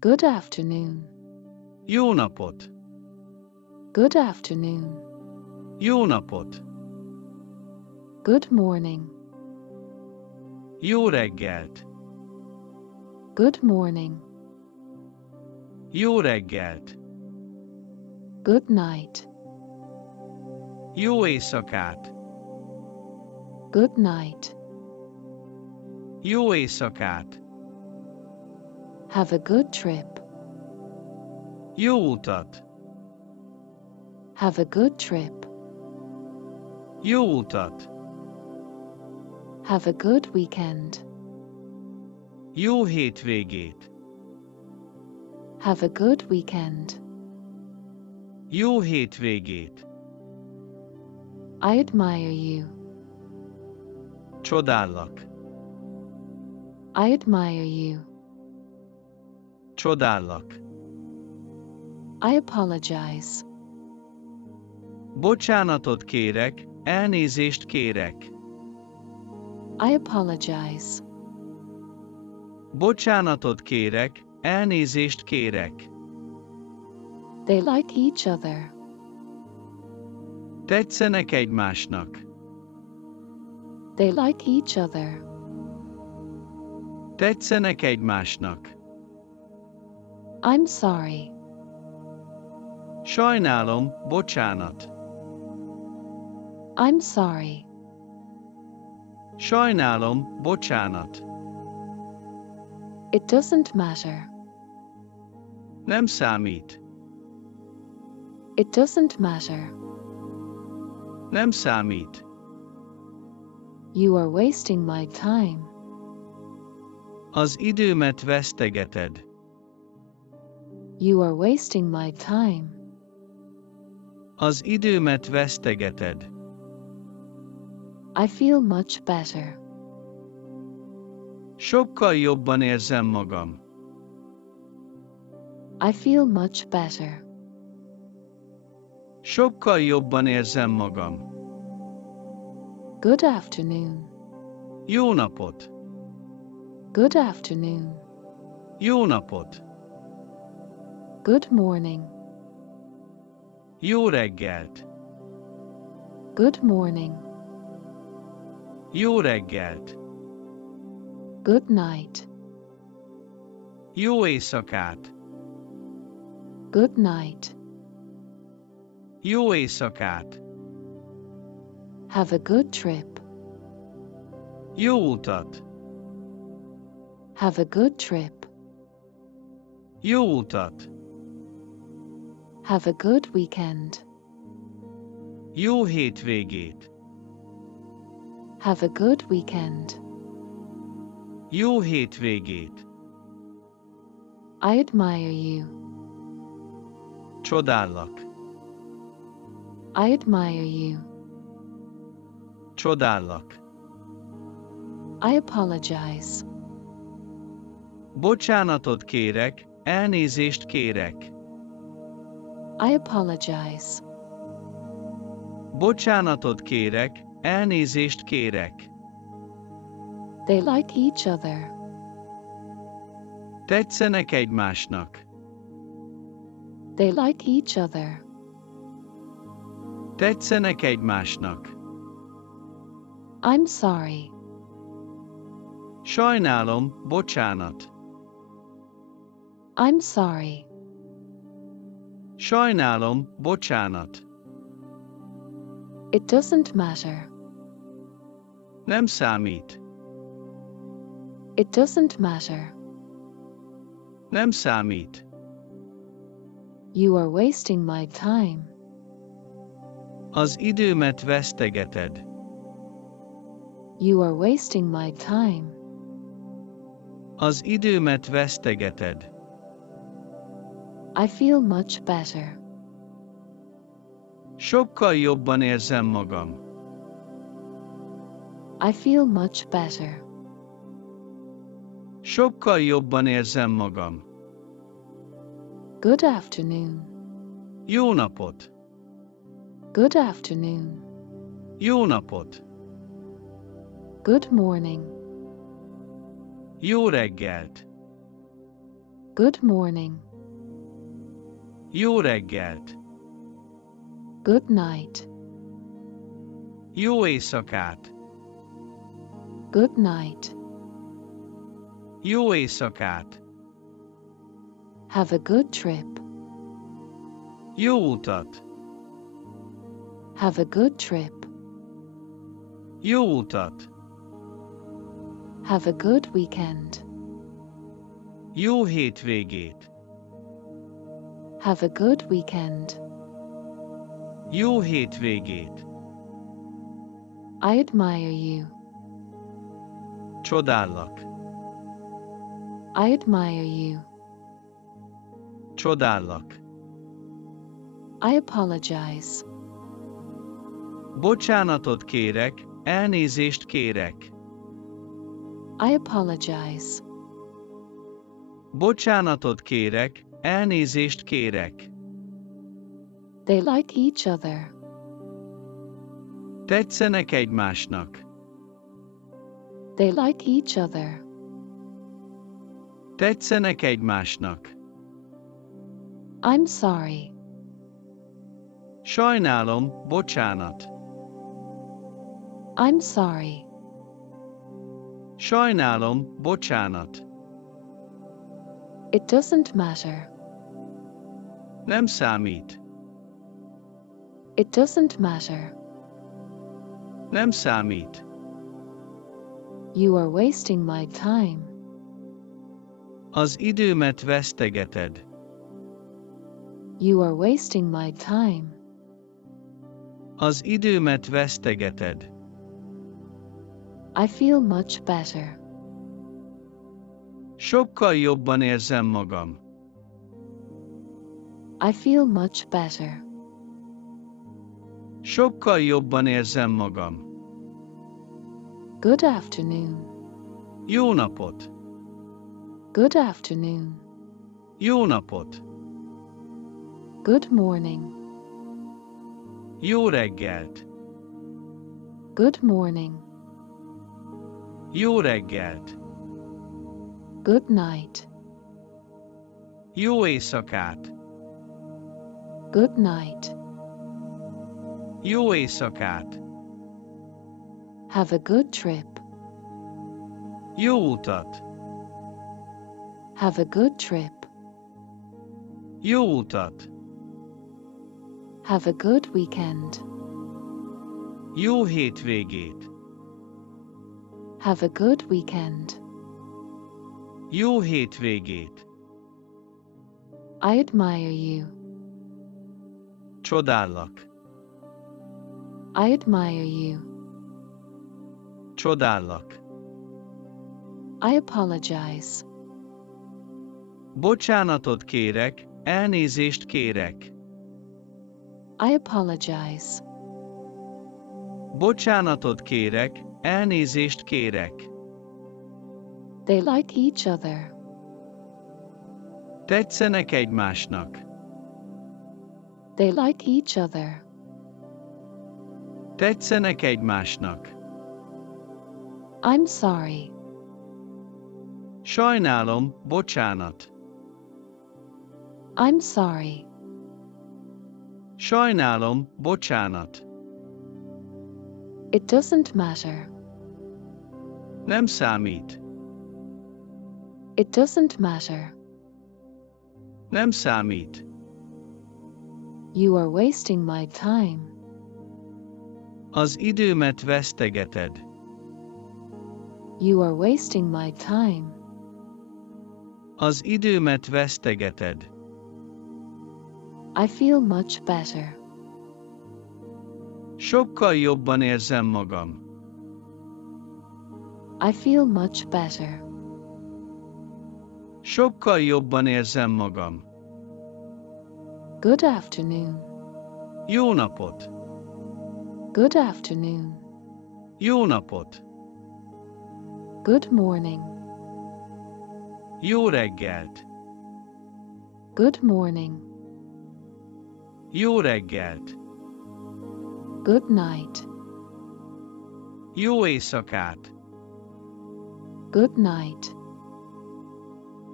Good afternoon. Jó napot! Good afternoon. Jó napot! Good morning. Jó reggelt! Good morning. Jó reggelt! Good night. Jó éjszakát! Good night. Jó éjszakát! Have a good trip. Jó utat! Have a good trip. Jó utat! Have a good weekend. Jó hétvégét! Have a good weekend. Jó hétvégét! I admire you. Csodállak! I admire you. Csodállak! I apologize. Bocsánatot kérek, elnézést kérek. I apologize. Bocsánatot kérek, elnézést kérek. They like each other. Tetszenek egymásnak. They like each other. Tetszenek egymásnak. I'm sorry. Sajnálom, bocsánat. I'm sorry. Sajnálom, bocsánat. It doesn't matter. Nem számít. It doesn't matter. Nem számít. You are wasting my time. Az időmet vesztegeted. You are wasting my time. Az időmet vesztegeted. I feel much better. Sokkal jobban érzem magam. I feel much better. Sokkal jobban érzem magam. Good afternoon. Jó napot! Good afternoon. Jó napot! Good morning. Jó reggelt! Good morning. Jó reggelt! Good night. Jó éjszakát! Good night. Jó éjszakát! Have a good trip. Jó utat! Have a good trip. Jó utat! Have a good weekend. Jó hétvégét! Have a good weekend. Jó hétvégét! I admire you. Csodállak! I admire you. Csodállak! I apologize. Bocsánatot kérek, elnézést kérek. I apologize. Bocsánatot kérek, elnézést kérek. They like each other. Tetszenek egymásnak. They like each other. Tetszenek egymásnak. I'm sorry. Sajnálom, bocsánat. I'm sorry. Sajnálom, bocsánat. It doesn't matter. Nem számít. It doesn't matter. Nem számít. You are wasting my time. Az időmet vesztegeted. You are wasting my time. Az időmet vesztegeted. I feel much better. Sokkal jobban érzem magam. I feel much better. Sokkal jobban érzem magam. Good afternoon. Jó napot! Good afternoon. Jó napot! Good morning. Jó reggelt! Good morning. Jó reggelt. Good night. Jó éjszakát. Good night. Jó éjszakát. Have a good trip. Jó utat. Have a good trip. Jó utat. Have a good weekend. Jó hétvégét. Have a good weekend. Jó hétvégét. I admire you. Csodállak. I admire you. Csodállak. I apologize. Bocsánatot kérek, elnézést kérek. I apologize. Bocsánatot kérek, elnézést kérek. They like each other. Tetszenek egymásnak. They like each other. Tetszenek egymásnak. I'm sorry. Sajnálom, bocsánat. I'm sorry. Sajnálom, bocsánat. It doesn't matter. Nem számít. It doesn't matter. Nem számít. You are wasting my time. Az időmet vesztegeted. You are wasting my time. Az időmet vesztegeted. I feel much better. Sokkal jobban érzem magam. I feel much better. Sokkal jobban érzem magam. Good afternoon. Jó napot! Good afternoon. Jó napot! Good morning. Jó reggelt! Good morning. Jó reggelt! Good night. Jó éjszakát! Good night. Jó éjszakát! Have a good trip. Jó utat! Have a good trip. Jó utat! Have a good weekend. Jó hétvégét! Have a good weekend. Jó hétvégét! I admire you. Csodállak! I admire you. Csodállak! I apologize. Bocsánatot kérek, elnézést kérek. I apologize. Bocsánatot kérek, elnézést kérek. They like each other. Tetszenek egymásnak. They like each other. Tetszenek egymásnak. I'm sorry. Sajnálom, bocsánat. I'm sorry. Sajnálom, bocsánat. It doesn't matter. Nem számít. It doesn't matter. Nem számít. You are wasting my time. Az időmet vesztegeted. You are wasting my time. Az időmet vesztegeted. I feel much better. Sokkal jobban érzem magam. I feel much better. Sokkal jobban érzem magam. Good afternoon. Jó napot! Good afternoon. Jó napot! Good morning. Jó reggelt! Good morning. Jó reggelt! Good night. Jó éjszakát! Good night.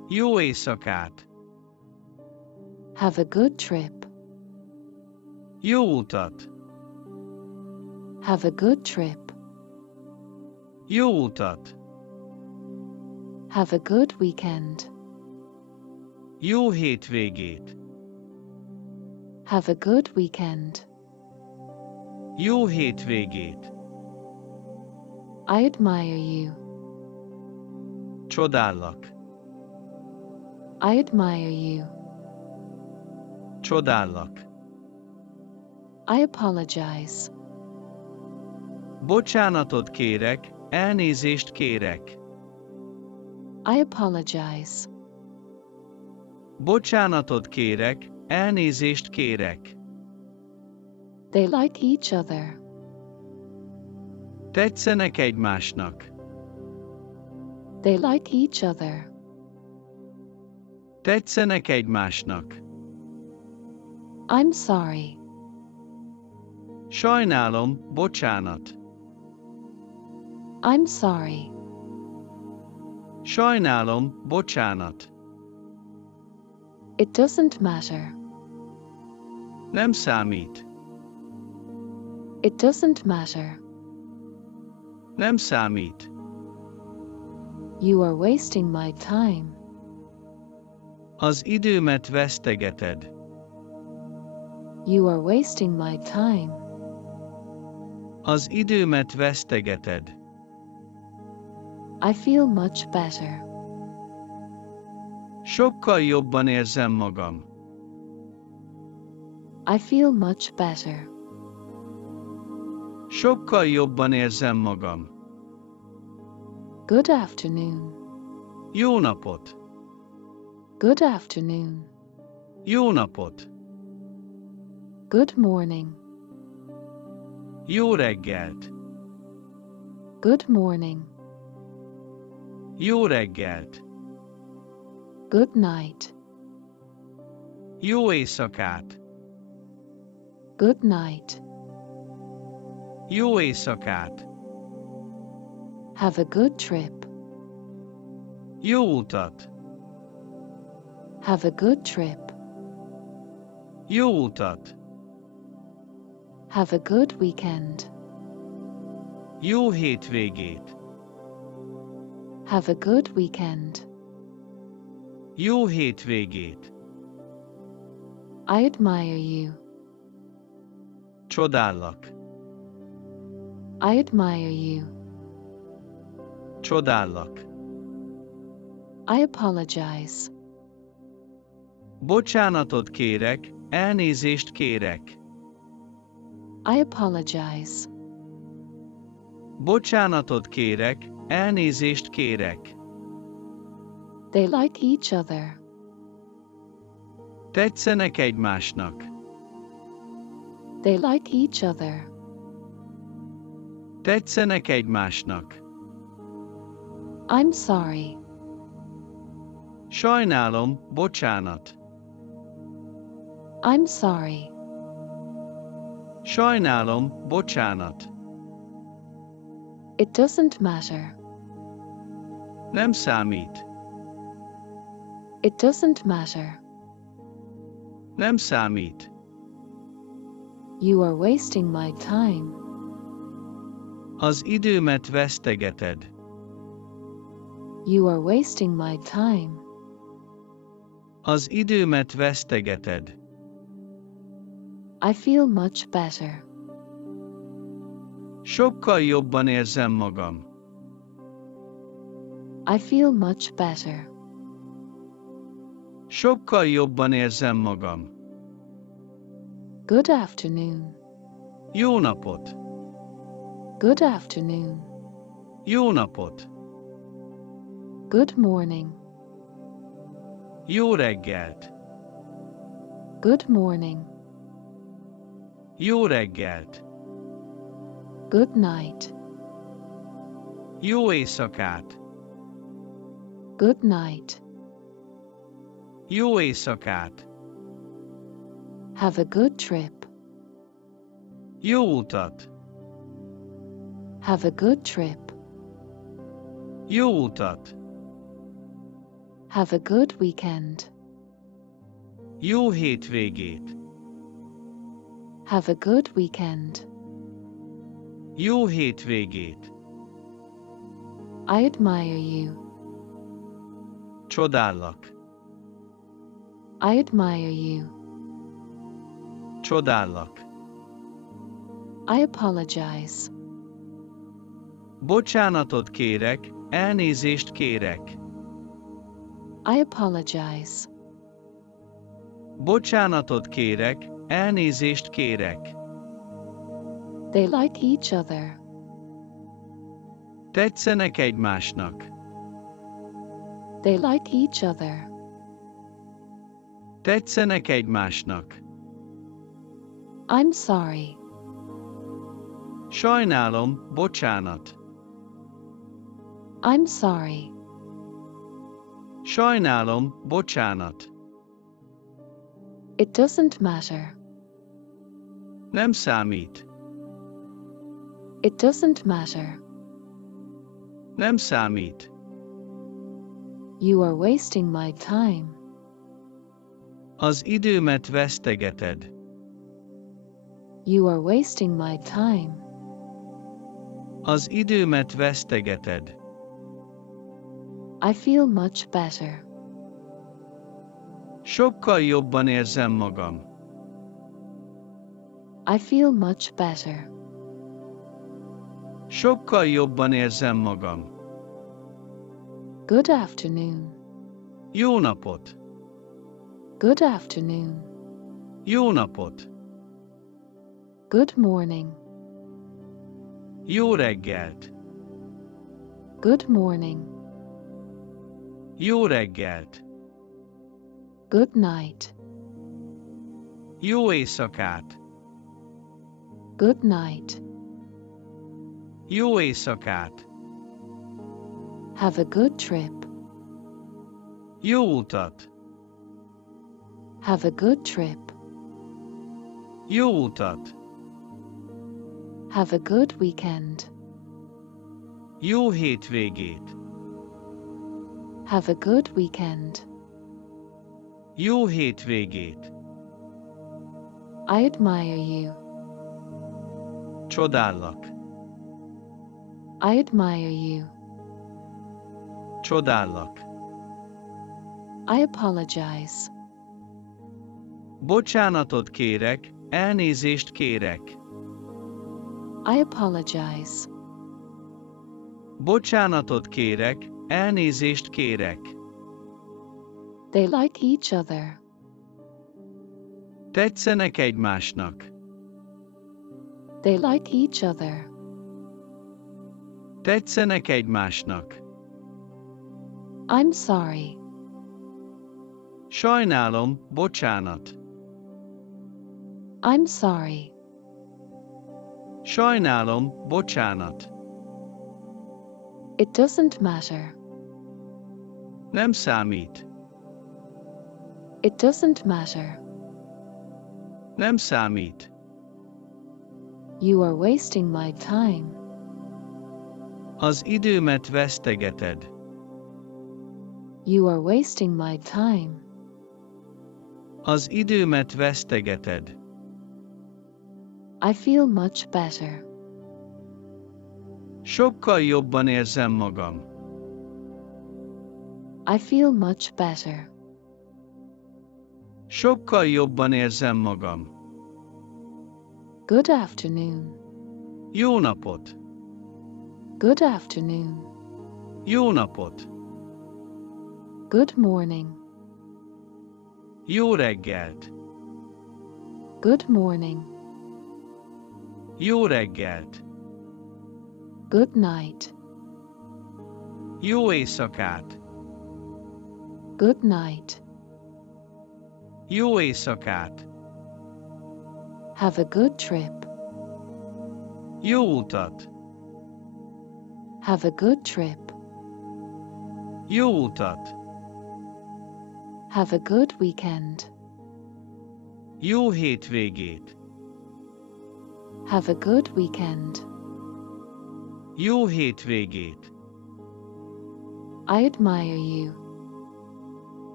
Jó éjszakát! Have a good trip. Jó utat! Have a good trip. Jó utat! Have a good weekend. Jó hétvégét! Have a good weekend. Jó hétvégét! I admire you. Csodállak! I admire you. Csodállak! I apologize. Bocsánatot kérek, elnézést kérek. I apologize. Bocsánatot kérek, elnézést kérek. They like each other. Tetszenek egymásnak. They like each other. Tetszenek egymásnak. I'm sorry. Sajnálom, bocsánat. I'm sorry. Sajnálom, bocsánat. It doesn't matter. Nem számít. It doesn't matter. Nem számít. You are wasting my time. Az időmet vesztegeted. You are wasting my time. Az időmet vesztegeted. I feel much better. Sokkal jobban érzem magam. I feel much better. Sokkal jobban érzem magam. Good afternoon. Jó napot! Good afternoon. Jó napot! Good morning. Jó reggelt! Good morning. Jó reggelt! Good night. Jó éjszakát! Good night. Jó éjszakát! Have a good trip. Jó utat! Have a good trip. Jó utat! Have a good weekend. Jó hétvégét! Have a good weekend. Jó hétvégét! I admire you. Csodállak! I admire you. Csodállak! I apologize. Bocsánatot kérek, elnézést kérek. I apologize. Bocsánatot kérek, elnézést kérek. They like each other. Tetszenek egymásnak. They like each other. Tetszenek egymásnak. I'm sorry. Sajnálom, bocsánat. I'm sorry. Sajnálom, bocsánat. It doesn't matter. Nem számít. It doesn't matter. Nem számít. You are wasting my time. Az időmet vesztegeted. You are wasting my time. Az időmet vesztegeted. I feel much better. Sokkal jobban érzem magam. I feel much better. Sokkal jobban érzem magam. Good afternoon. Jó napot! Good afternoon. Jó napot! Good morning. Jó reggelt! Good morning. Jó reggelt! Good night. Jó éjszakát! Good night. Jó éjszakát! Have a good trip. Jó utat! Have a good trip. Jó utat! Have a good weekend. Jó hétvégét. Have a good weekend. Jó hétvégét. I admire you. Csodállak. I admire you. Csodállak. I apologize. Bocsánatot kérek, elnézést kérek. I apologize. Bocsánatot kérek, elnézést kérek. They like each other. Tetszenek egymásnak. They like each other. Tetszenek egymásnak. I'm sorry. Sajnálom, bocsánat. I'm sorry. Sajnálom, bocsánat. It doesn't matter. Nem számít. It doesn't matter. Nem számít. You are wasting my time. Az időmet vesztegeted. You are wasting my time. Az időmet vesztegeted. I feel much better. Sokkal jobban érzem magam. I feel much better. Sokkal jobban érzem magam. Good afternoon. Jó napot! Good afternoon. Jó napot! Good morning. Jó reggelt! Good morning. Jó reggelt! Good night. Jó éjszakát! Good night. Jó éjszakát! Have a good trip. Jó utat! Have a good trip. Jó utat! Have a good weekend. Jó hétvégét! Have a good weekend. Jó hétvégét! I admire you. Csodállak! I admire you. Csodállak! I apologize. Bocsánatot kérek, elnézést kérek. I apologize. Bocsánatot kérek, elnézést kérek. They like each other. Tetszenek egymásnak. They like each other. Tetszenek egymásnak. I'm sorry. Sajnálom, bocsánat. I'm sorry. Sajnálom, bocsánat. It doesn't matter. Nem számít. It doesn't matter. Nem számít. You are wasting my time. Az időmet vesztegeted. You are wasting my time. Az időmet vesztegeted. I feel much better. Sokkal jobban érzem magam. I feel much better. Sokkal jobban érzem magam. Good afternoon. Jó napot! Good afternoon. Jó napot! Good morning. Jó reggelt! Good morning. Jó reggelt! Good night. Jó éjszakát! Good night. Jó éjszakát! Have a good trip. Jó utat! Have a good trip. Jó utat! Have a good weekend. Jó hétvégét! Have a good weekend. Jó hétvégét! I admire you.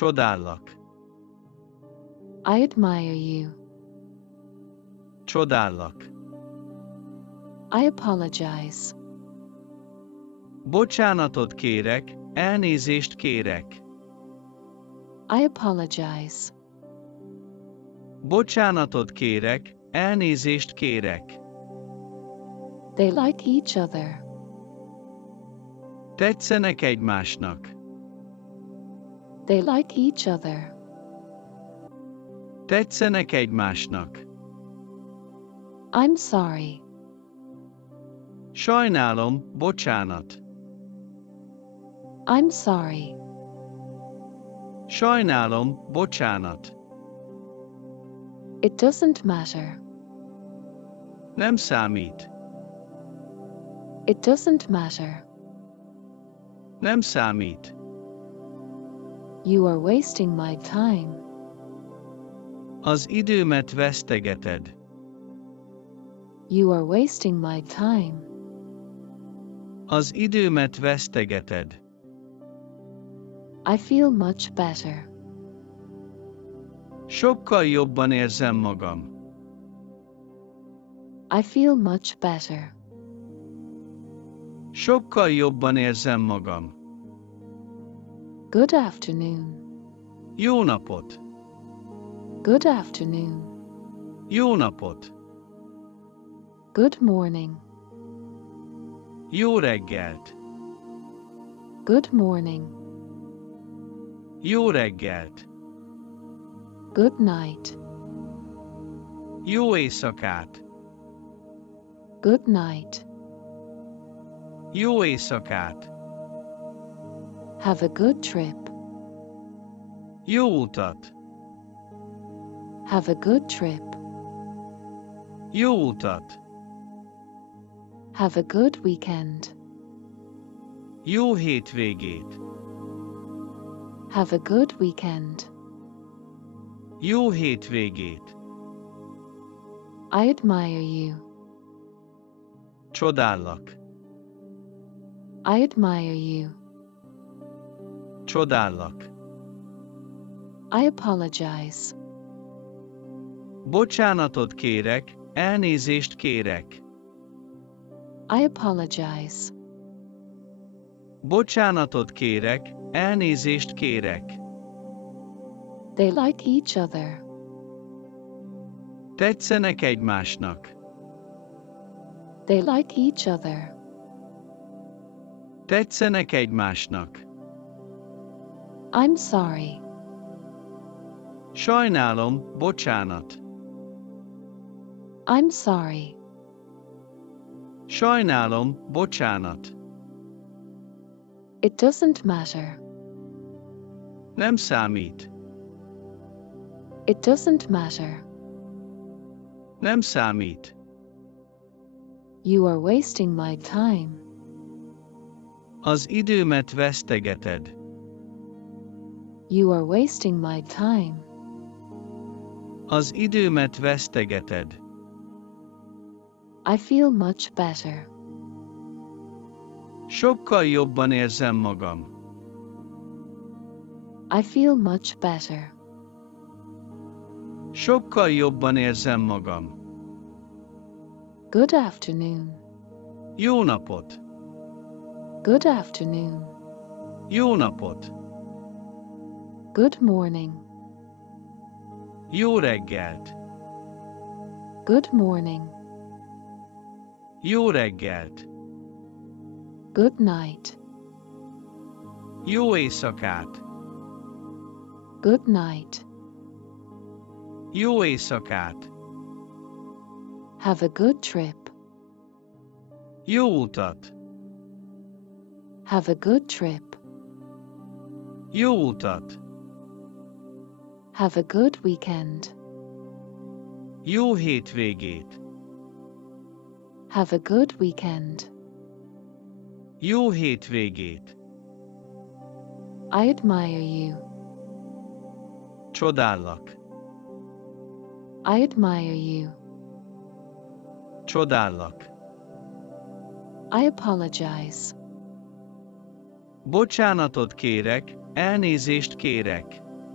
Csodállak. I admire you. Csodállak. I apologize. Bocsánatot kérek, elnézést kérek. I apologize. Bocsánatot kérek, elnézést kérek. They like each other. Tetszenek egymásnak. They like each other. Tetszenek egymásnak. I'm sorry. Sajnálom, bocsánat. I'm sorry. Sajnálom, bocsánat. It doesn't matter. Nem számít. It doesn't matter. Nem számít. You are wasting my time. Az időmet vesztegeted. You are wasting my time. Az időmet vesztegeted. I feel much better. Sokkal jobban érzem magam. I feel much better. Sokkal jobban érzem magam. Good afternoon. Jó napot! Good afternoon. Jó napot! Good morning. Jó reggelt! Good morning. Jó reggelt! Good night. Jó éjszakát! Good night. Jó éjszakát! Have a good trip. Jó utat! Have a good trip. Jó utat! Have a good weekend. Jó hétvégét! Have a good weekend. Jó hétvégét! I admire you. Csodállak! I admire you. Csodállak! I apologize. Bocsánatot kérek, elnézést kérek. I apologize. Bocsánatot kérek, elnézést kérek. They like each other. Tetszenek egymásnak. They like each other. Tetszenek egymásnak. I'm sorry. Sajnálom, bocsánat. I'm sorry. Sajnálom, bocsánat. It doesn't matter. Nem számít. It doesn't matter. Nem számít. You are wasting my time. Az időmet vesztegeted. You are wasting my time. Az időmet vesztegeted. I feel much better. Sokkal jobban érzem magam. I feel much better. Sokkal jobban érzem magam. Good afternoon. Jó napot! Good afternoon. Jó napot! Good morning. Jó reggelt! Good morning. Jó reggelt! Good night. Jó éjszakát! Good night. Jó éjszakát! Have a good trip. Jó utat! Have a good trip. Jó utat! Have a good weekend. Jó hétvégét! Have a good weekend. Jó hétvégét! I admire you. Csodállak! I admire you. Csodállak! I apologize. Bocsánatot kérek, elnézést kérek.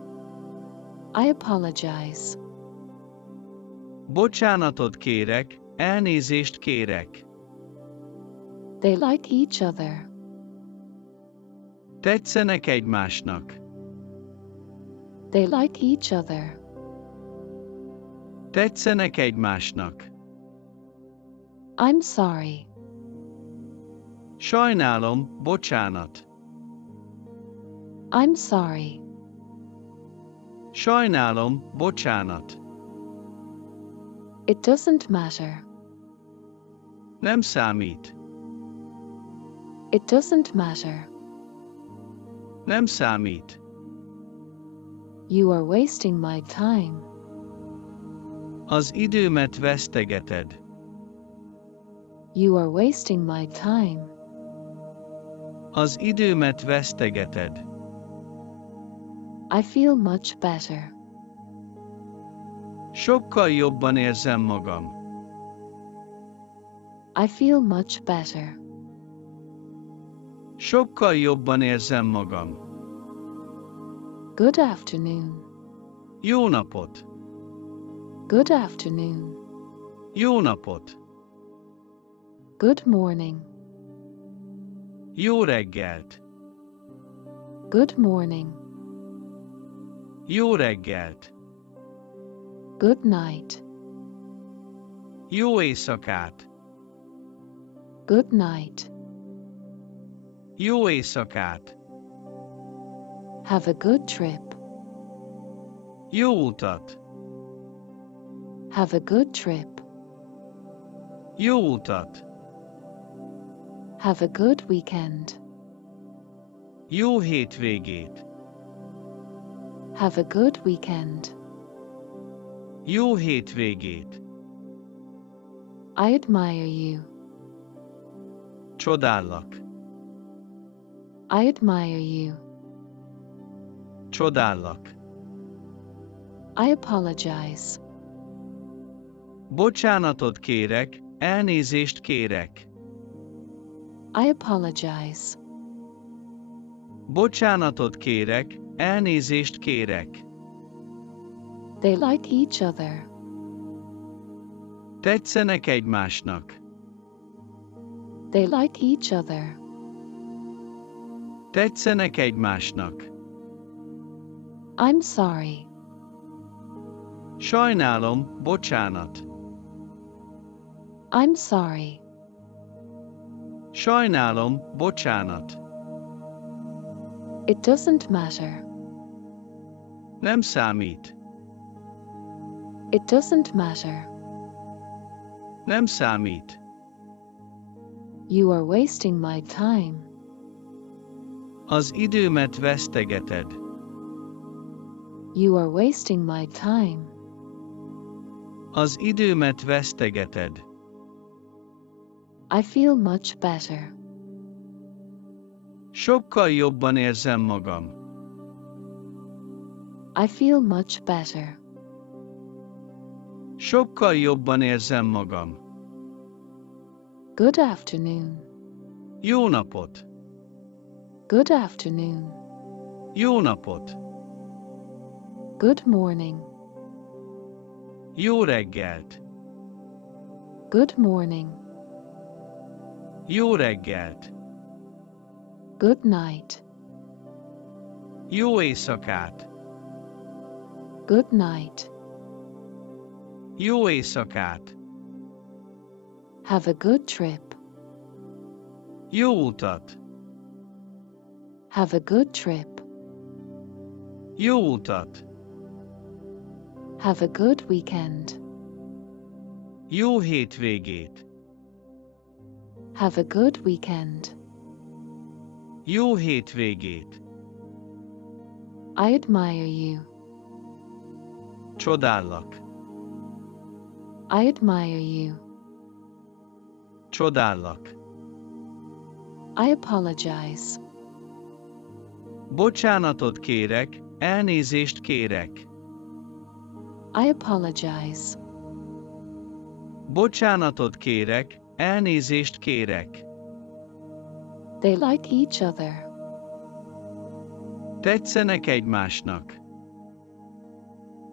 I apologize. Bocsánatot kérek, elnézést kérek. They like each other. Tetszenek egymásnak. They like each other. Tetszenek egymásnak. I'm sorry. Sajnálom, bocsánat. I'm sorry. Sajnálom, bocsánat. It doesn't matter. Nem számít. It doesn't matter. Nem számít. You are wasting my time. Az időmet vesztegeted. You are wasting my time. Az időmet vesztegeted. I feel much better. Sokkal jobban érzem magam. I feel much better. Sokkal jobban érzem magam. Good afternoon. Jó napot! Good afternoon. Jó napot! Good morning. Jó reggelt! Good morning. Jó reggelt! Good night. Jó éjszakát! Good night. Jó éjszakát! Have a good trip. Jó utat! Have a good trip. Jó utat! Have a good weekend. Jó hétvégét! Have a good weekend. Jó hétvégét! I admire you. Csodállak! I admire you. Csodállak! I apologize. Bocsánatot kérek, elnézést kérek. I apologize. Bocsánatot kérek, elnézést kérek. They like each other. Tetszenek egymásnak. They like each other. Tetszenek egymásnak. I'm sorry. Sajnálom, bocsánat. I'm sorry. Sajnálom, bocsánat. It doesn't matter. Nem számít. It doesn't matter. Nem számít. You are wasting my time. Az időmet vesztegeted. You are wasting my time. Az időmet vesztegeted. I feel much better. Sokkal jobban érzem magam. I feel much better. Sokkal jobban érzem magam. Good afternoon. Jó napot! Good afternoon. Jó napot! Good morning. Jó reggelt! Good morning. Jó reggelt! Good night. Jó éjszakát! Good night. Jó éjszakát! Have a good trip. Jó utat! Have a good trip. Jó utat! Have a good weekend. Jó hétvégét! Have a good weekend. Jó hétvégét! I admire you. Csodállak! I admire you. Csodállak! I apologize. Bocsánatot kérek, elnézést kérek. I apologize. Bocsánatot kérek, elnézést kérek. They like each other. Tetszenek egymásnak.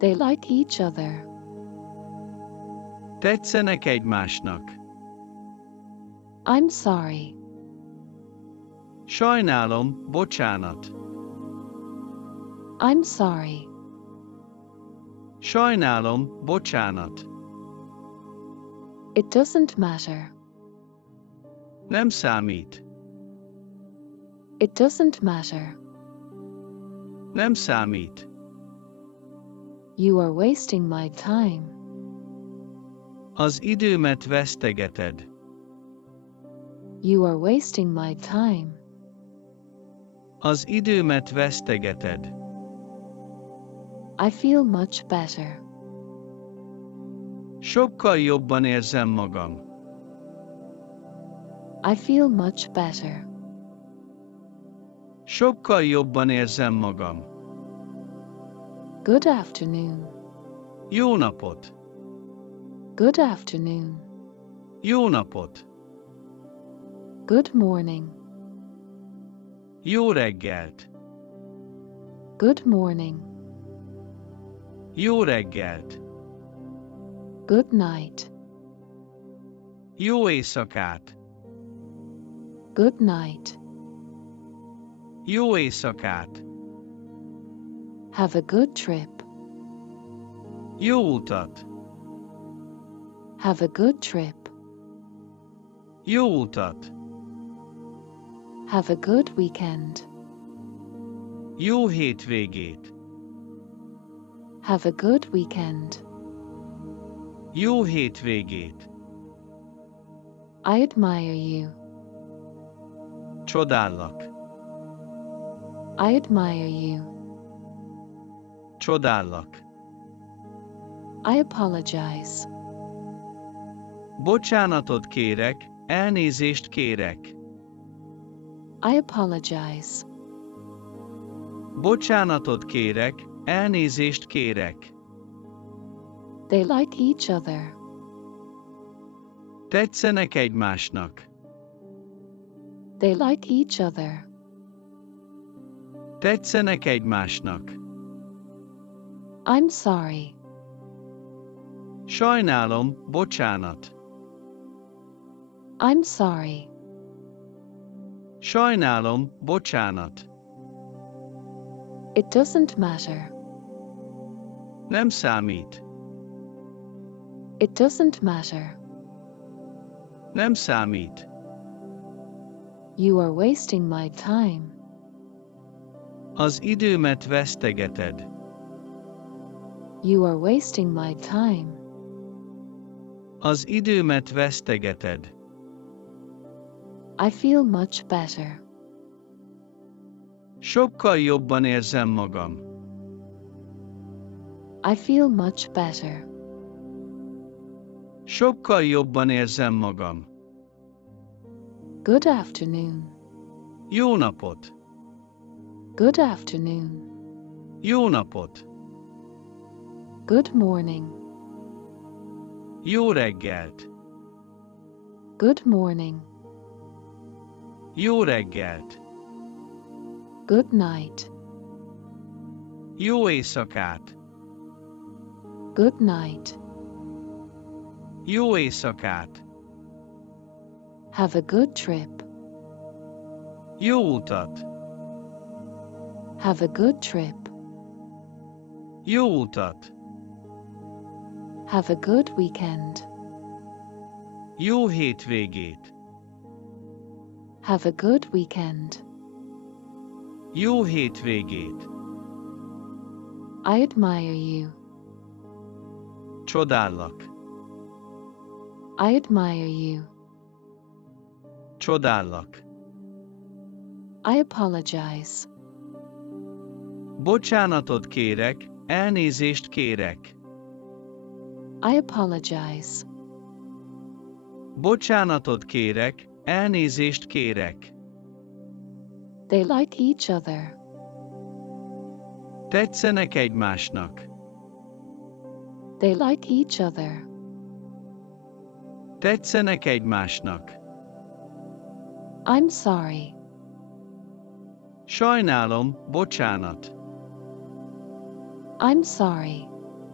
They like each other. Tetszenek egymásnak. I'm sorry. Sajnálom, bocsánat. I'm sorry. Sajnálom, bocsánat. It doesn't matter. Nem számít. It doesn't matter. Nem számít. You are wasting my time. Az időmet vesztegeted. You are wasting my time. Az időmet vesztegeted. I feel much better. Sokkal jobban érzem magam. I feel much better. Sokkal jobban érzem magam. Good afternoon. Jó napot! Good afternoon. Jó napot! Good morning. Jó reggelt! Good morning. Jó reggelt! Good night. Jó éjszakát! Good night. Jó éjszakát! Have a good trip. Jó utat! Have a good trip. Jó utat! Have a good weekend. Jó hétvégét! Have a good weekend. Jó hétvégét! I admire you. Csodállak! I admire you. Csodállak! I apologize. Bocsánatot kérek, elnézést kérek. I apologize. Bocsánatot kérek, elnézést kérek. They like each other. Tetszenek egymásnak. They like each other. Tetszenek egymásnak. I'm sorry. Sajnálom, bocsánat. I'm sorry. Sajnálom, bocsánat. It doesn't matter. Nem számít. It doesn't matter. Nem számít. You are wasting my time. Az időmet vesztegeted. You are wasting my time. Az időmet vesztegeted. I feel much better. Sokkal jobban érzem magam. I feel much better. Sokkal jobban érzem magam. Good afternoon. Jó napot! Good afternoon. Jó napot! Good morning. Jó reggelt! Good morning. Jó reggelt! Good night. Jó éjszakát! Good night. Jó éjszakát! Have a good trip. Jó utat! Have a good trip. Jó utat! Have a good weekend. Jó hétvégét! Have a good weekend. Jó hétvégét! I admire you. Csodállak! I admire you. Csodállak! I apologize. Bocsánatot kérek, elnézést kérek. I apologize. Bocsánatot kérek, elnézést kérek. They like each other. Tetszenek egymásnak. They like each other. Tetszenek egymásnak. I'm sorry. Sajnálom, bocsánat. I'm sorry.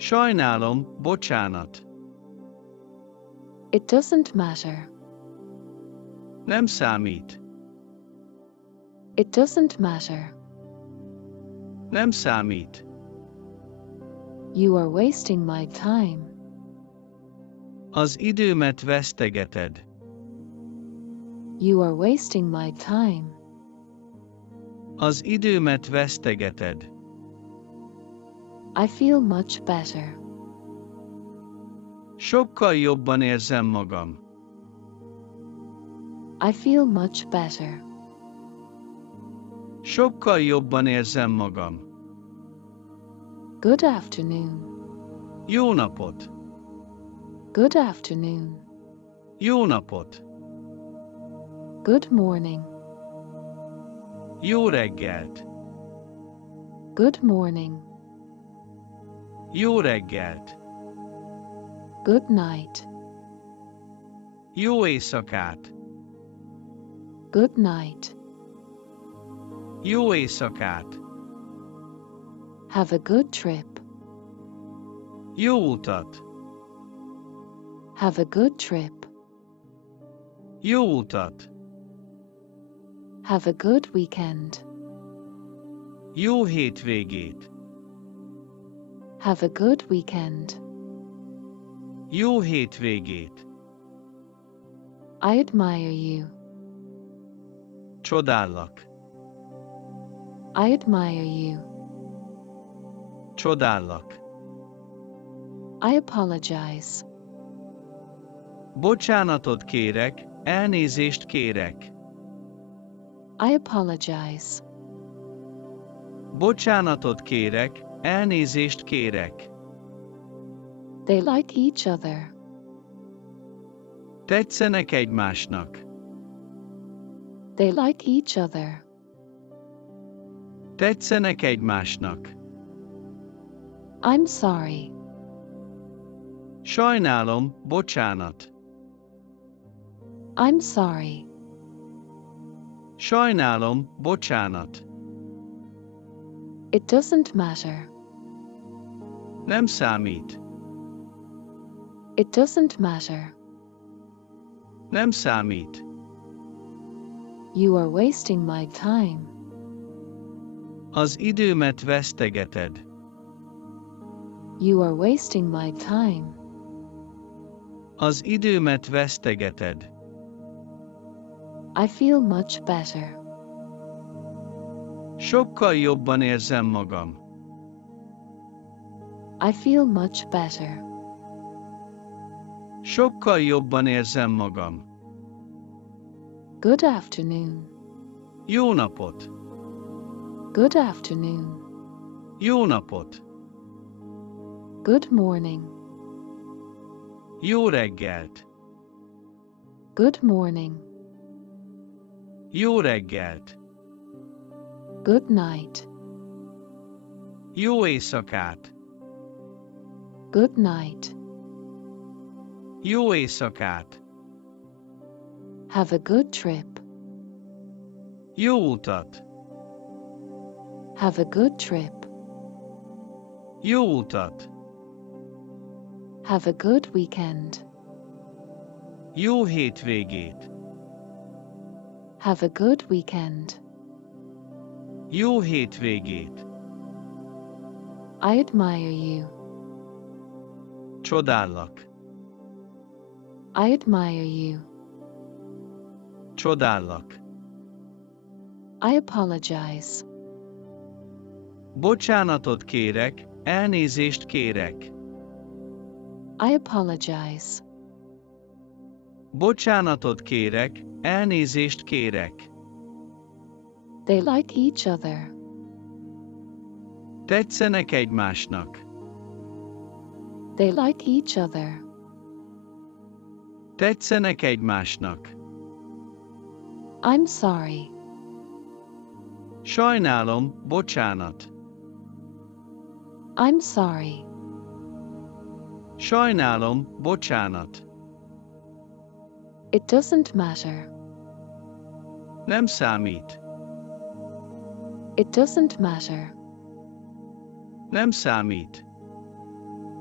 Sajnálom, bocsánat. It doesn't matter. Nem számít. It doesn't matter. Nem számít. You are wasting my time. Az időmet vesztegeted. You are wasting my time. Az időmet vesztegeted. I feel much better. Sokkal jobban érzem magam. I feel much better. Sokkal jobban érzem magam. Good afternoon. Jó napot! Good afternoon. Jó napot! Good morning. Jó reggelt! Good morning. Jó reggelt! Good night. Jó éjszakát! Good night. Jó éjszakát! Have a good trip. Jó utat! Have a good trip. Jó utat! Have a good weekend. Jó hétvégét! Have a good weekend. Jó hétvégét! I admire you. Csodállak! I admire you. Csodállak! I apologize. Bocsánatot kérek, elnézést kérek. I apologize. Bocsánatot kérek, elnézést kérek. They like each other. Tetszenek egymásnak. They like each other. Tetszenek egymásnak. I'm sorry. Sajnálom, bocsánat. I'm sorry. Sajnálom, bocsánat. It doesn't matter. Nem számít. It doesn't matter. Nem számít. You are wasting my time. Az időmet vesztegeted. You are wasting my time. Az időmet vesztegeted. I feel much better. Sokkal jobban érzem magam. I feel much better. Sokkal jobban érzem magam. Good afternoon. Jó napot! Good afternoon. Jó napot! Good morning. Jó reggelt! Good morning. Jó reggelt! Good night. Jó éjszakát! Good night. Jó éjszakát! Have a good trip. Jó utat! Have a good trip. Jó utat! Have a good weekend. Jó hétvégét! Have a good weekend. Jó hétvégét! I admire you. Csodállak! I admire you. Csodállak! I apologize. Bocsánatot kérek, elnézést kérek. I apologize. Bocsánatot kérek, elnézést kérek. They like each other. Tetszenek egymásnak. They like each other. Tetszenek egymásnak. I'm sorry. Sajnálom, bocsánat. I'm sorry. Sajnálom, bocsánat. It doesn't matter. Nem számít. It doesn't matter. Nem számít.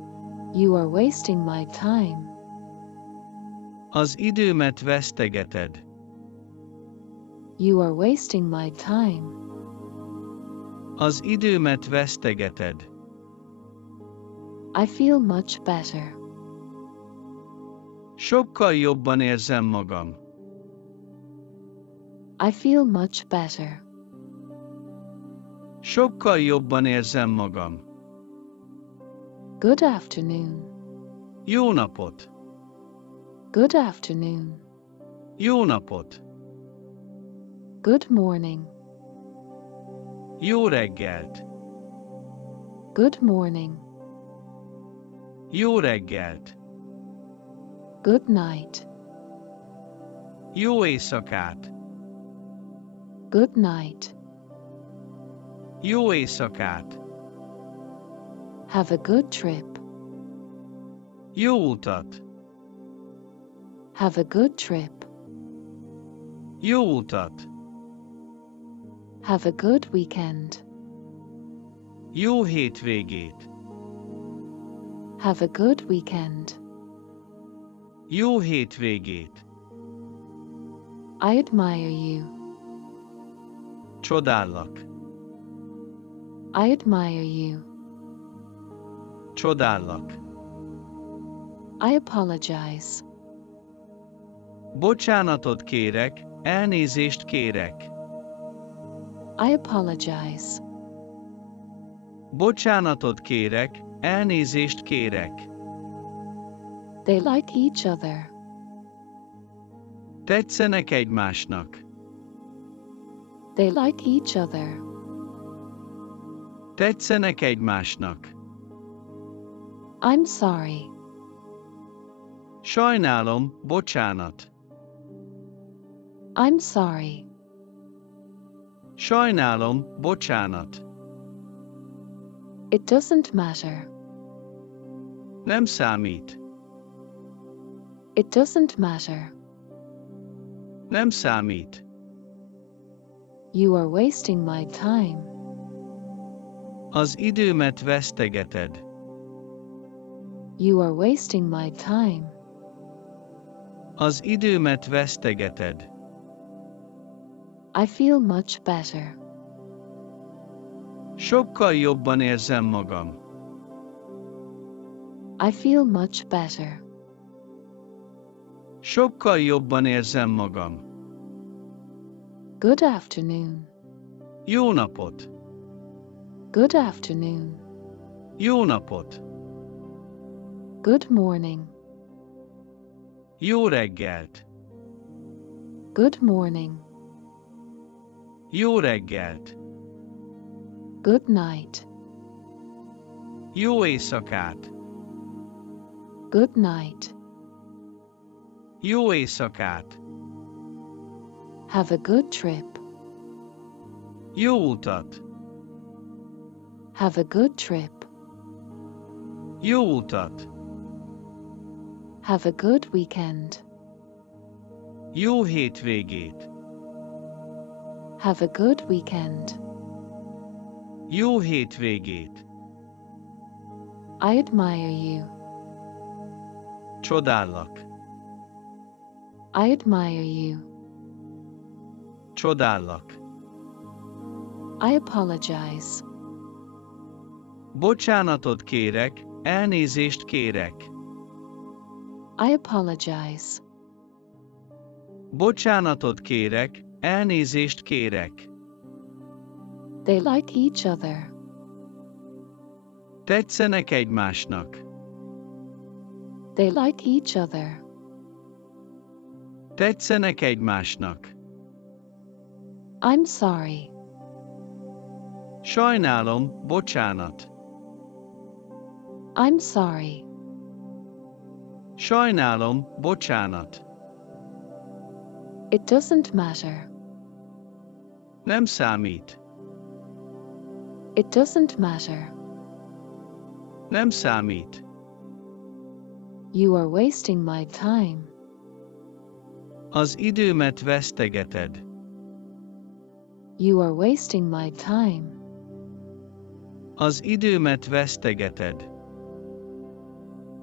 You are wasting my time. Az időmet vesztegeted. You are wasting my time. Az időmet vesztegeted. I feel much better. Sokkal jobban érzem magam. I feel much better. Sokkal jobban érzem magam. Good afternoon. Jó napot! Good afternoon. Jó napot! Good morning. Jó reggelt! Good morning. Jó reggelt! Good night. Jó éjszakát! Good night. Jó éjszakát! Have a good trip. Jó utat! Have a good trip. Jó utat! Have a good weekend. Jó hétvégét! Have a good weekend. Jó hétvégét! I admire you. Csodállak! I admire you. Csodállak! I apologize. Bocsánatot kérek, elnézést kérek. I apologize. Bocsánatot kérek, elnézést kérek. They like each other. Tetszenek egymásnak. They like each other. Tetszenek egymásnak. I'm sorry. Sajnálom, bocsánat. I'm sorry. Sajnálom, bocsánat. It doesn't matter. Nem számít. It doesn't matter. Nem számít. You are wasting my time. Az időmet vesztegeted. You are wasting my time. Az időmet vesztegeted. I feel much better. Sokkal jobban érzem magam. I feel much better. Sokkal jobban érzem magam. Good afternoon. Jó napot! Good afternoon. Jó napot! Good morning. Jó reggelt! Good morning. Jó reggelt! Good night. Jó éjszakát! Good night. Jó éjszakát! Have a good trip. Jó utat! Have a good trip. Jó utat! Have a good weekend. Jó hétvégét! Have a good weekend. Jó hétvégét! I admire you. Csodállak! I admire you. Csodállak! I apologize. Bocsánatot kérek, elnézést kérek. I apologize. Bocsánatot kérek, elnézést kérek. They like each other. Tetszenek egymásnak. They like each other. Tetszenek egymásnak. I'm sorry. Sajnálom, bocsánat. I'm sorry. Sajnálom, bocsánat. It doesn't matter. Nem számít. It doesn't matter. Nem számít. You are wasting my time. Az időmet vesztegeted. You are wasting my time. Az időmet vesztegeted.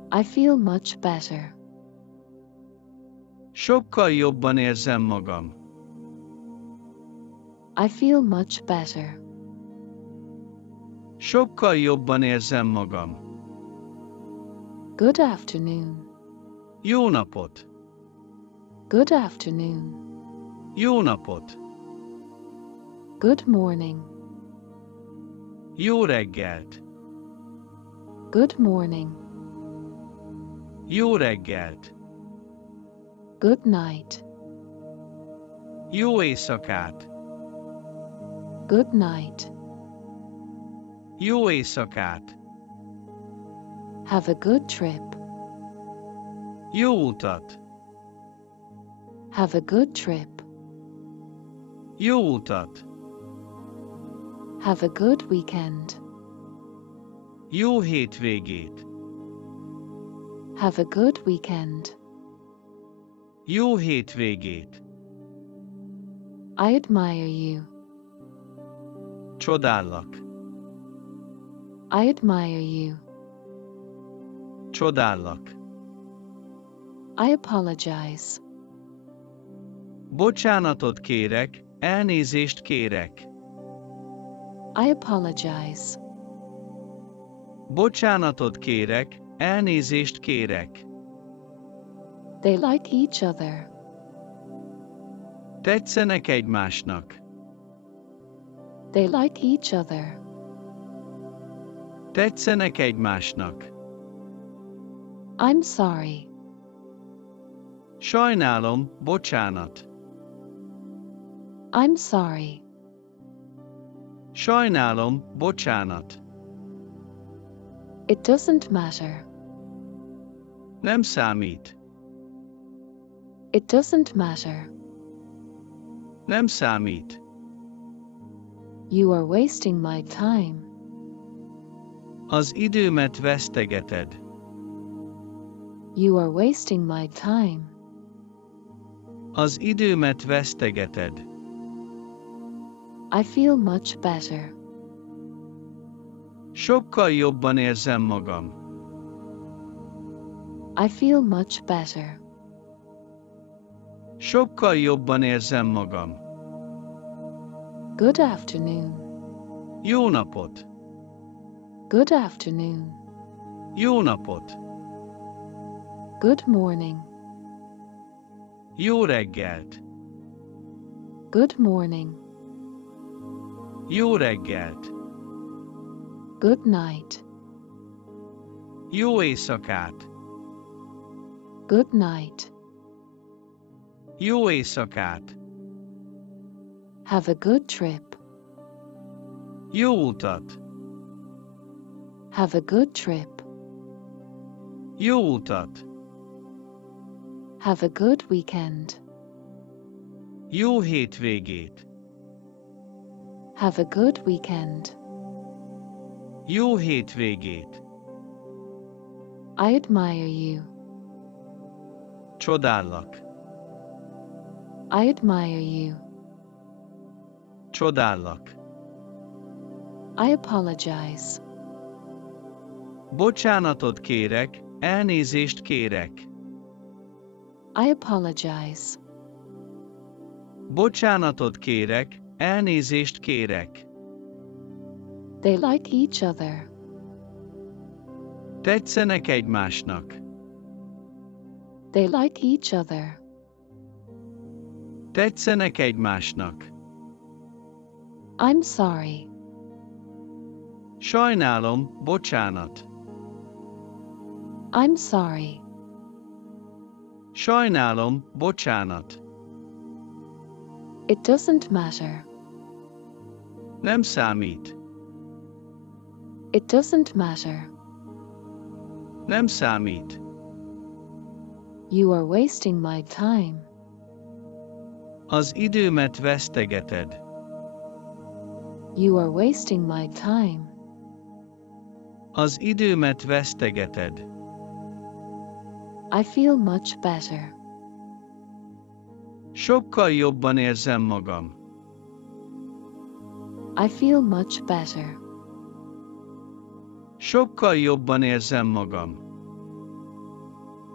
I feel much better. Sokkal jobban érzem magam. I feel much better. Sokkal jobban érzem magam. Good afternoon. Jó napot! Good afternoon. Jó napot! Good morning. Jó reggelt! Good morning. Jó reggelt! Good night. Jó éjszakát! Good night. Jó éjszakát! Have a good trip. Jó utat! Have a good trip. Jó utat! Have a good weekend. Jó hétvégét! Have a good weekend. Jó hétvégét! I admire you. Csodállak! I admire you. Csodállak! I apologize. Bocsánatot kérek, elnézést kérek. I apologize. Bocsánatot kérek, elnézést kérek. They like each other. Tetszenek egymásnak. They like each other. Tetszenek egymásnak. I'm sorry. Sajnálom, bocsánat. I'm sorry. Sajnálom, bocsánat. It doesn't matter. Nem számít. It doesn't matter. Nem számít. You are wasting my time. Az időmet vesztegeted. You are wasting my time. Az időmet vesztegeted. I feel much better. Sokkal jobban érzem magam. I feel much better. Sokkal jobban érzem magam. Good afternoon. Jó napot! Good afternoon. Jó napot! Good morning. Jó reggelt! Good morning. Jó reggelt! Good night. Jó éjszakát! Good night. Jó éjszakát! Have a good trip. Jó utat! Have a good trip. Jó utat! Have a good weekend. Jó hétvégét! Have a good weekend. Jó hétvégét! I admire you. Csodállak! I admire you. Csodállak! I apologize. Bocsánatot kérek, elnézést kérek. I apologize. Bocsánatot kérek, elnézést kérek. They like each other. Tetszenek egymásnak. They like each other. Tetszenek egymásnak. I'm sorry. Sajnálom, bocsánat. I'm sorry. Sajnálom, bocsánat. It doesn't matter. Nem számít. It doesn't matter. Nem számít. You are wasting my time. Az időmet vesztegeted. You are wasting my time. Az időmet vesztegeted. I feel much better. Sokkal jobban érzem magam. I feel much better. Sokkal jobban érzem magam.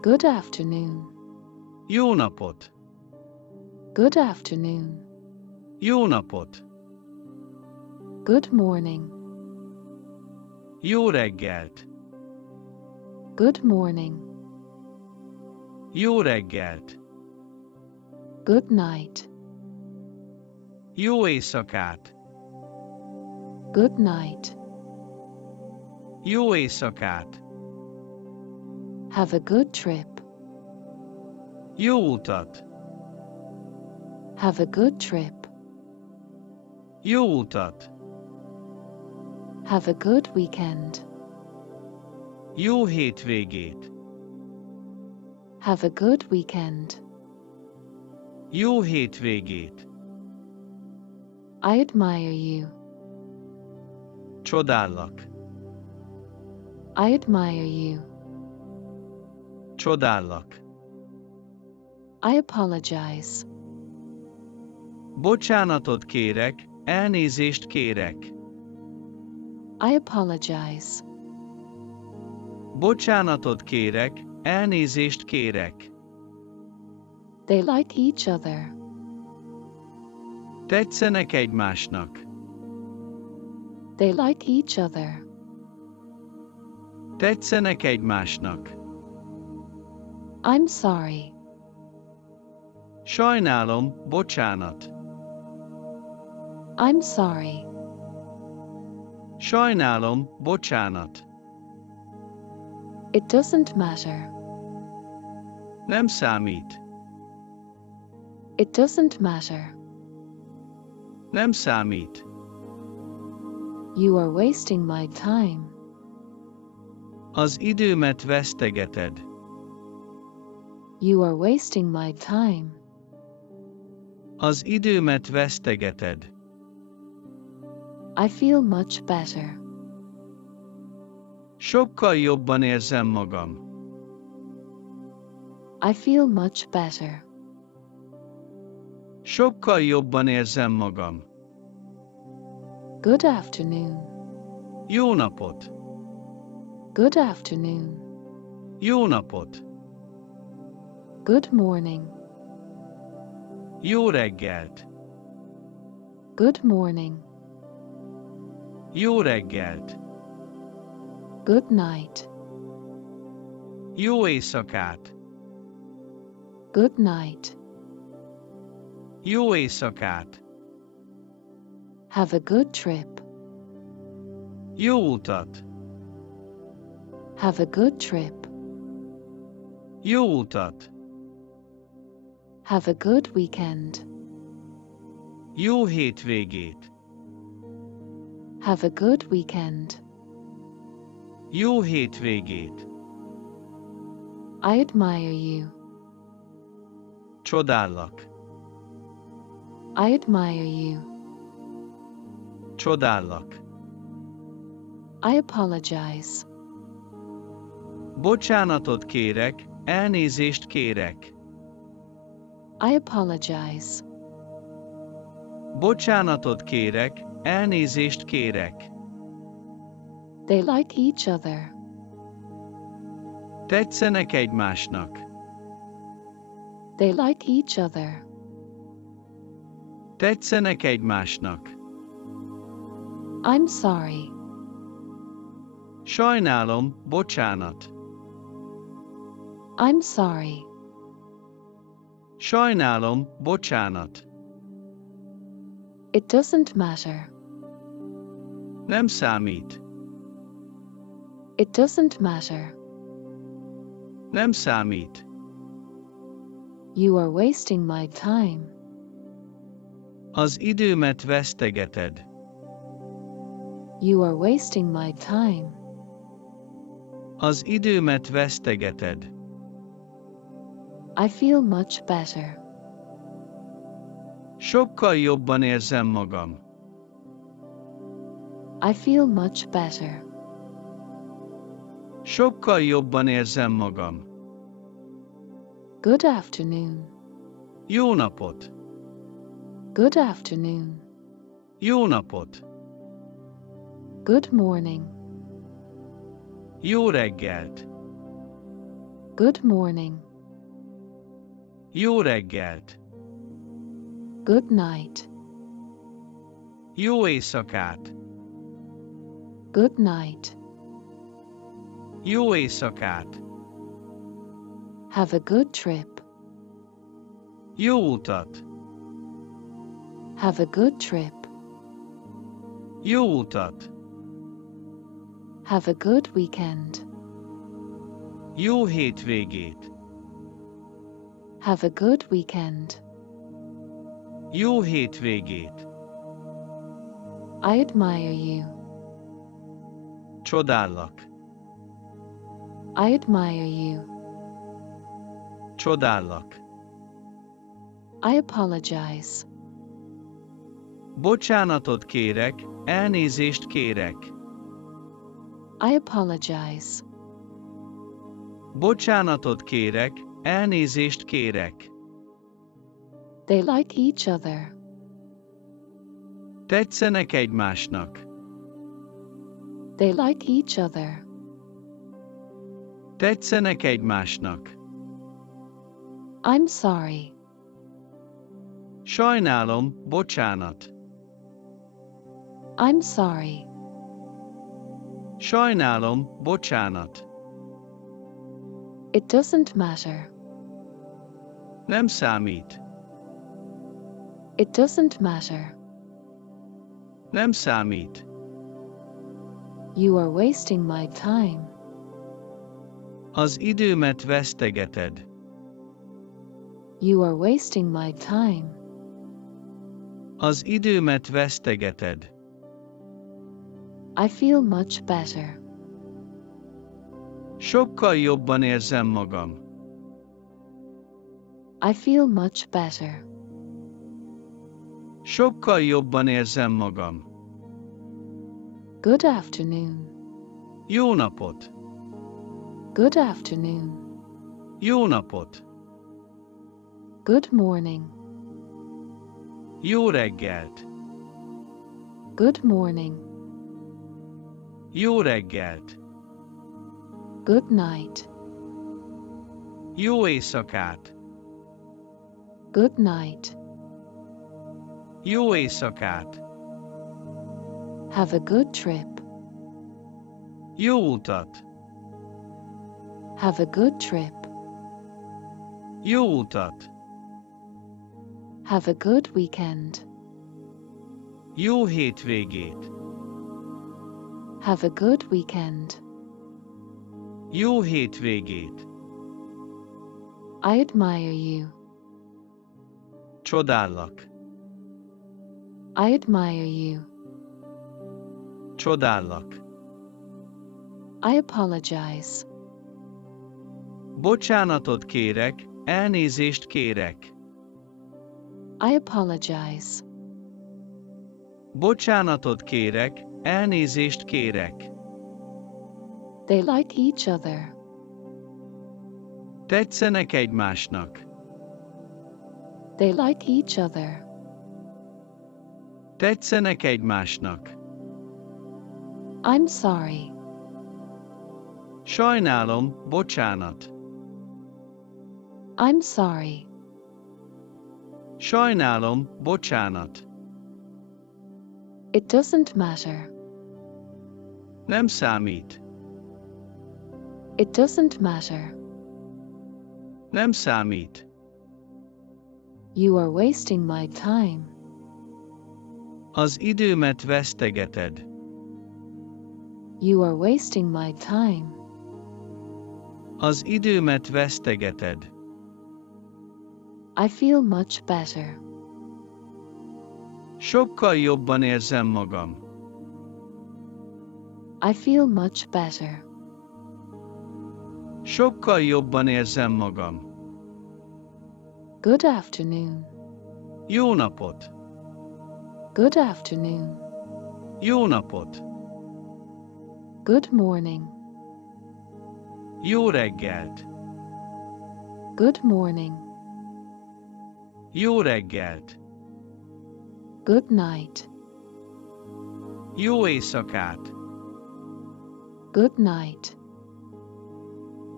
Good afternoon. Jó napot! Good afternoon. Jó napot! Good morning. Jó reggelt! Good morning. Jó reggelt! Good night. Jó éjszakát! Good night. Jó éjszakát! Have a good trip. Jó utat! Have a good trip. Jó utat! Have a good weekend. Jó hétvégét! Have a good weekend. Jó hétvégét! I admire you. Csodállak! I admire you. Csodállak! I apologize. Bocsánatot kérek, elnézést kérek. I apologize. Bocsánatot kérek, elnézést kérek. They like each other. Tetszenek egymásnak. They like each other. Tetszenek egymásnak. I'm sorry. Sajnálom, bocsánat. I'm sorry. Sajnálom, bocsánat. It doesn't matter. Nem számít. It doesn't matter. Nem számít. You are wasting my time. Az időmet vesztegeted. You are wasting my time. Az időmet vesztegeted. I feel much better. Sokkal jobban érzem magam. I feel much better. Sokkal jobban érzem magam. Good afternoon. Jó napot! Good afternoon. Jó napot! Good morning. Jó reggelt! Good morning. Jó reggelt! Good night. Jó éjszakát! Good night. Jó éjszakát! Have a good trip. Jó utat! Have a good trip. Jó utat! Have a good weekend. Jó hétvégét! Have a good weekend. Jó hétvégét! I admire you. Csodállak! I admire you. Csodállak! I apologize. Bocsánatot kérek, elnézést kérek. I apologize. Bocsánatot kérek, elnézést kérek. They like each other. Tetszenek egymásnak. They like each other. Tetszenek egymásnak. I'm sorry. Sajnálom, bocsánat. I'm sorry. Sajnálom, bocsánat. It doesn't matter. Nem számít. It doesn't matter. Nem számít. You are wasting my time. Az időmet vesztegeted. You are wasting my time. Az időmet vesztegeted. I feel much better. Sokkal jobban érzem magam. I feel much better. Sokkal jobban érzem magam. Good afternoon. Jó napot! Good afternoon. Jó napot! Good morning. Jó reggelt! Good morning. Jó reggelt. Good night. Jó éjszakát. Good night. Jó éjszakát. Have a good trip. Jó utat. Have a good trip. Jó utat. Have a good weekend. Jó hétvégét. Have a good weekend. Jó hétvégét. I admire you. Csodállak. I admire you. Csodállak. I apologize. Bocsánatot kérek, elnézést kérek. I apologize. Bocsánatot kérek, elnézést kérek. They like each other. Tetszenek egymásnak. They like each other. Tetszenek egymásnak. I'm sorry. Sajnálom, bocsánat. I'm sorry. Sajnálom, bocsánat. It doesn't matter. Nem számít. It doesn't matter. Nem számít. You are wasting my time. Az időmet vesztegeted. You are wasting my time. Az időmet vesztegeted. I feel much better. Sokkal jobban érzem magam. I feel much better. Sokkal jobban érzem magam. Good afternoon. Jó napot! Good afternoon. Jó napot! Good morning. Jó reggelt! Good morning. Jó reggelt! Good night. Jó éjszakát! Good night. Jó éjszakát! Have a good trip. Jó utat! Have a good trip. Jó utat! Have a good weekend. Jó hétvégét! Have a good weekend. Jó hétvégét! I admire you. Csodállak! I admire you. Csodállak! I apologize. Bocsánatot kérek, elnézést kérek. I apologize. Bocsánatot kérek, elnézést kérek. They like each other. Tetszenek egymásnak. They like each other. Tetszenek egymásnak. I'm sorry. Sajnálom, bocsánat. I'm sorry. Sajnálom, bocsánat. It doesn't matter. Nem számít. It doesn't matter. Nem számít. You are wasting my time. Az időmet vesztegeted. You are wasting my time. Az időmet vesztegeted. I feel much better. Sokkal jobban érzem magam. I feel much better. Sokkal jobban érzem magam. Good afternoon. Jó napot! Good afternoon. Jó napot! Good morning. Jó reggelt! Good morning. Jó reggelt! Good night. Jó éjszakát! Good night.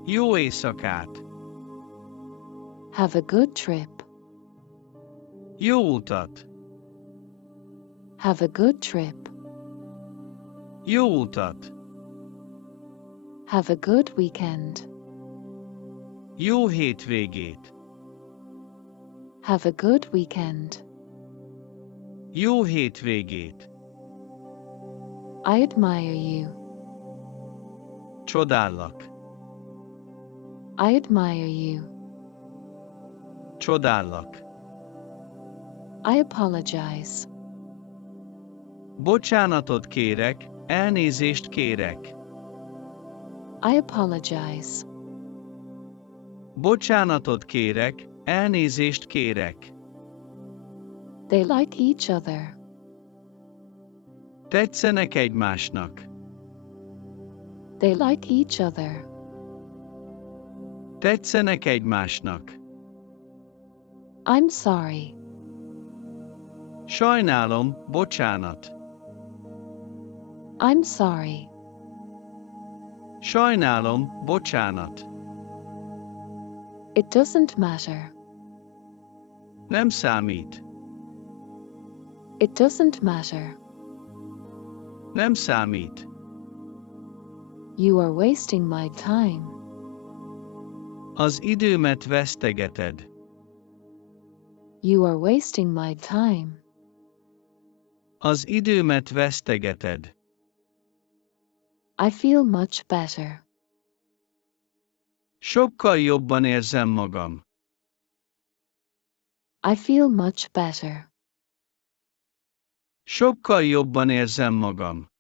Jó éjszakát! Have a good trip. Jó utat! Have a good trip. Jó utat! Have a good weekend. Jó hétvégét! Have a good weekend. Jó hétvégét! I admire you. Csodállak! I admire you. Csodállak! I apologize. Bocsánatot kérek, elnézést kérek. I apologize. Bocsánatot kérek, elnézést kérek. They like each other. Tetszenek egymásnak. They like each other. Tetszenek egymásnak. I'm sorry. Sajnálom, bocsánat. I'm sorry. Sajnálom, bocsánat. It doesn't matter. Nem számít. It doesn't matter. Nem számít. You are wasting my time. Az időmet vesztegeted. You are wasting my time. Az időmet vesztegeted. I feel much better. Sokkal jobban érzem magam. I feel much better. Sokkal jobban érzem magam.